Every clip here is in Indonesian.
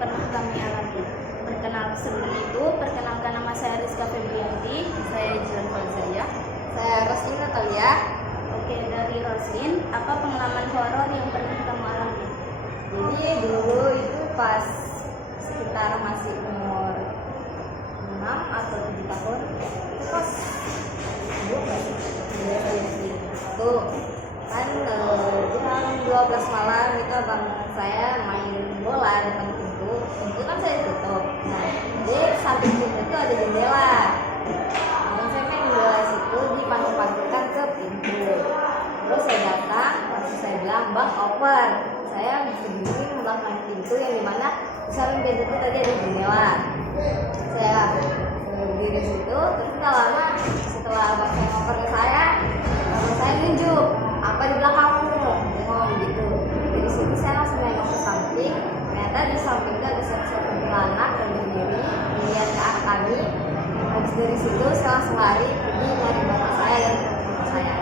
pernah kami alami. Perkenalkan nama saya Rizka Febrianti. Saya Jilan Falzaya. Saya Roslin Natalia. Oke, dari Roslin, apa pengalaman horor yang pernah kamu alami? Jadi dulu itu pas sekitar masih umur 6 atau 7 tahun, itu pas itu kan jam 12 malam itu abang saya main bola depan pintu kan saya tutup. Nah, di samping pintu itu ada jendela. Abang saya main jendela situ dipantul-pantulkan ke pintu. Terus saya datang, lalu saya bilang, "Bang, open." Saya berdiri belakang pintu yang dimana di samping pintu itu tadi ada jendela. Saya berdiri situ, terus nggak lama setelah abang saya ngoper ke saya, abang saya nunjuk, "Apa di belakangmu?" Dia ngomong gitu. Dari situ saya langsung nengok ke samping. Ternyata di samping itu ada sosok kuntilanak yang berdiri melihat ke arah kami. Habis dari situ saya langsung lari pergi nyari bapak saya dan teman saya.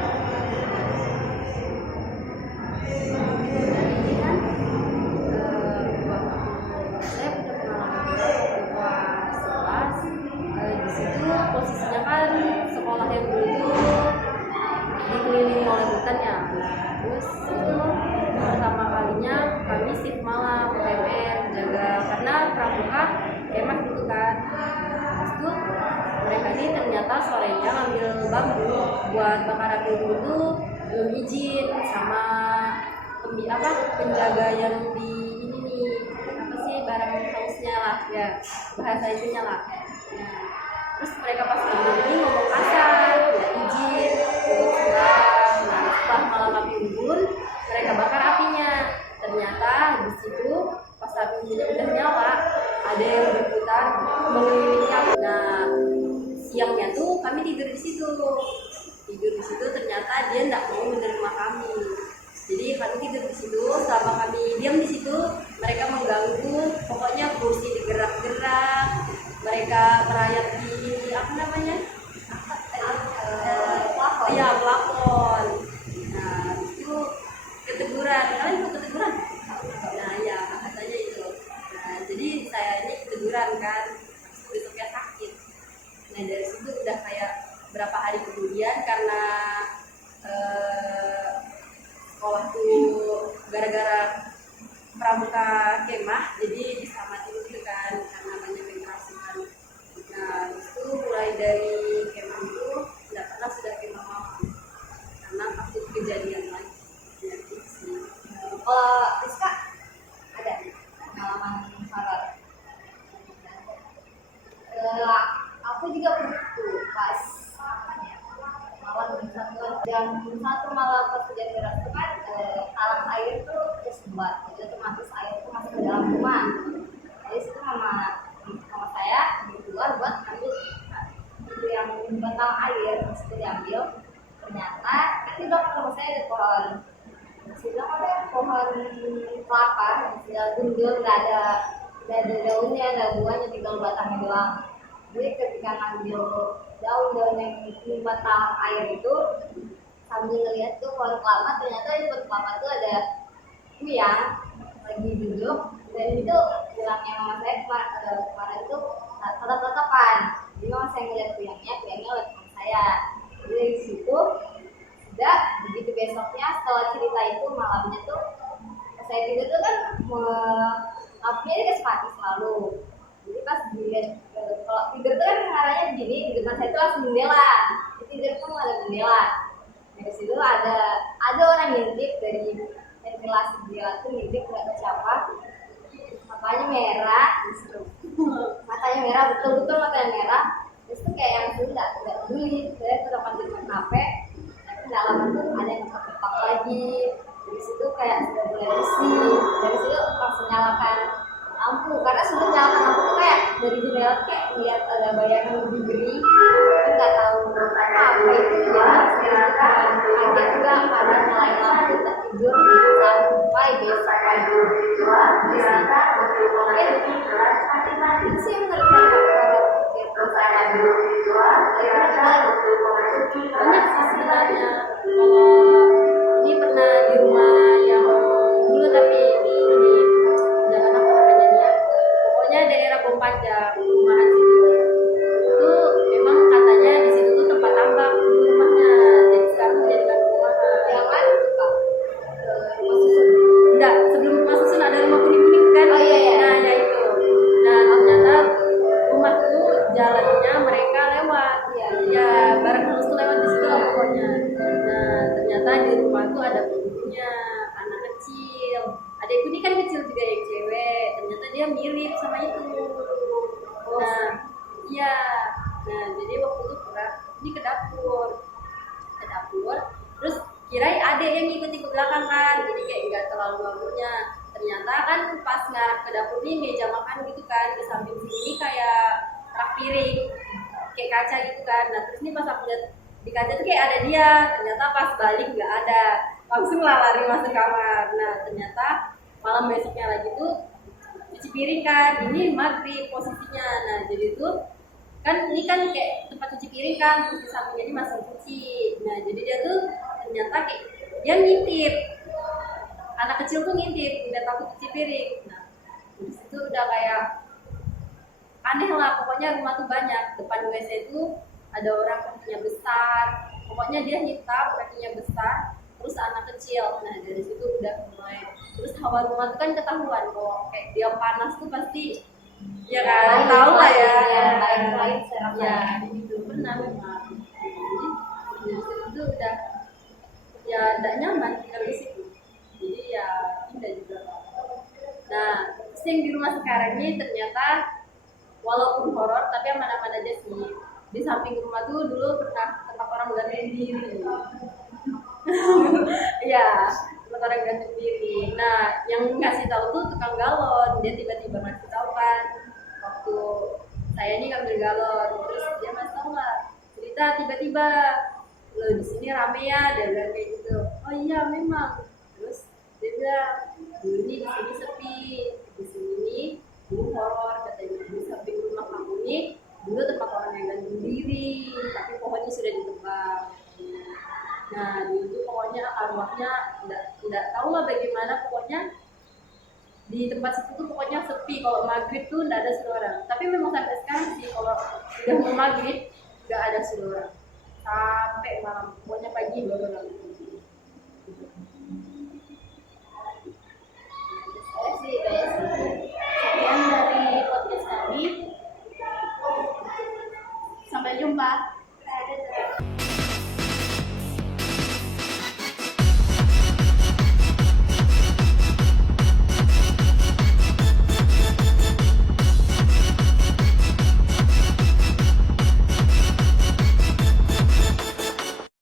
Saya punya pengalaman waktu kelas 11. Di situ posisinya kan sekolah yang dulu itu dikelilingi oleh hutan ya. Terus itu pertama kalinya kami shift malam PMN jaga karena pramuka kemah gitu kan. Terus itu mereka ini ternyata sorenya ngambil bambu buat bakar api itu belum izin sama penjaga yang di ini nih apa sih barang hausnya lah ya bahasa itunya lah. Nah, terus mereka pas ngambil ini ngomong kasar nggak izin untuk pulang. Nah, setelah malam api unggun mereka bakar apinya. Ternyata di situ pas apinya udah nyala ada yang berputar mengelilingi kami. Nah, siangnya tuh kami tidur di situ. Ternyata dia nggak mau menerima kami. Jadi kami tidur di situ, selama kami diam di situ, mereka mengganggu. Pokoknya kursi digerak-gerak, mereka merayap di apa namanya? Plafon. Nah, itu keteguran. Kalian mau keteguran? Nah, ya katanya itu. Nah, jadi saya ini keteguran kan, besoknya sakit. Nah, dari situ udah kayak berapa hari kemudian karena sekolah tuh gara-gara pramuka kemah jadi disamatin gitu kan karena banyak yang kerasukan. Nah, itu mulai dari kemah itu tidak pernah sudah kemah malam karena takut kejadian lagi. Ya, gitu sih. Rizka ada pengalaman horor? Aku juga pernah tuh pas jam 1 malam pas hujan deras itu kan talang air tuh terus buat jadi otomatis air itu masuk ke dalam rumah. Jadi situ mama saya keluar buat ambil itu yang batang air terus itu diambil. Ternyata kan di belakang rumah saya ada pohon. Sebelah ada pohon kelapa yang sudah gundul, nggak ada daunnya, nggak ada buahnya, tinggal batangnya doang. Jadi ketika ngambil daun-daun yang di batang air itu sambil ngeliat tuh pohon kelapa, ternyata di pohon kelapa tuh ada kuyang lagi duduk dan itu bilangnya mama saya kemarin itu tetap-tetapan. Jadi mama saya ngeliat kuyangnya oleh teman saya. Jadi dari situ sudah begitu besoknya setelah cerita itu malamnya tuh saya tidur tuh kan apinya dikasih mati selalu. Jadi pas dilihat kalau tidur tuh kan arahnya begini, di depan saya tuh langsung jendela. Di tidur tuh ada jendela. Dari situ ada orang ngintip dari ventilasi jendela tuh ngintip nggak tahu siapa. Matanya merah, betul-betul matanya merah. Terus tuh kayak yang sudah nggak peduli. Saya tetap lanjut main HP. Tapi dalam tuh ada yang kepak lagi. Dari situ kayak sudah mulai bersih. Dari situ langsung nyalakan lampu karena sudah nyalakan lampu tuh kayak dari jendela kayak lihat ada bayangan berdiri tapi nggak tahu apa itu jadi saya kaget juga pada nyalain lampu tak tidur sampai besok pagi. Itu sih menurut saya Banyak sih sebenarnya. Ini pernah di rumah yang dulu tapi di Jakarta apa namanya dia mirip sama itu. Nah, iya. Nah, jadi waktu itu pernah ini ke dapur, terus kirain adek yang ngikutin ke belakang kan, jadi kayak nggak terlalu malunya. Ternyata kan pas ngarah ke dapur nih meja makan gitu kan, di samping sini kayak rak piring, kayak kaca gitu kan. Nah terus nih pas aku lihat di kaca tuh kayak ada dia, ternyata pas balik nggak ada, langsung lah lari masuk kamar. Nah ternyata malam besoknya lagi tuh cuci piring kan, ini maghrib posisinya. Nah jadi tuh kan ini kan kayak tempat cuci piring kan, terus di sampingnya ini masuk cuci. Nah jadi dia tuh ternyata kayak dia ngintip, anak kecil tuh ngintip, udah takut cuci piring. Nah di situ udah kayak aneh lah, pokoknya rumah tuh banyak, depan WC itu ada orang kakinya besar, pokoknya dia hitam kakinya besar, terus anak kecil. Nah dari situ udah mulai, terus hawa rumah tuh kan ketahuan kok kayak dia panas tuh pasti ya kan, tahu lah ya. Lain serap Ya gitu pernah memang. Jadi dari situ udah ya tidak nyaman tinggal di situ, jadi ya pindah juga. Nah terus yang di rumah sekarang ini ternyata walaupun horor tapi aman-aman aja sih. Di samping rumah tuh dulu pernah tempat orang gantung diri. Iya, tempat orang gantung diri. Nah yang ngasih tahu tuh tukang galon, dia tiba-tiba ngasih tahu kan waktu saya ini ngambil galon, terus dia masih tahu nggak cerita tiba-tiba, lo di sini rame ya, dia bilang kayak gitu. Oh iya memang. Terus dia bilang dulu ini di sini sepi, di sini dulu horor katanya. Di samping rumah kamu ini dulu tempat orang yang gantung diri, tapi pohonnya sudah ditebang. Nah dulu tuh pokoknya arwahnya tidak tahu lah bagaimana, pokoknya di tempat situ tuh pokoknya sepi. Kalau maghrib tuh tidak ada suara, tapi memang sampai sekarang sih kalau udah mau maghrib nggak ada suara sampai malam, pokoknya pagi baru lagi.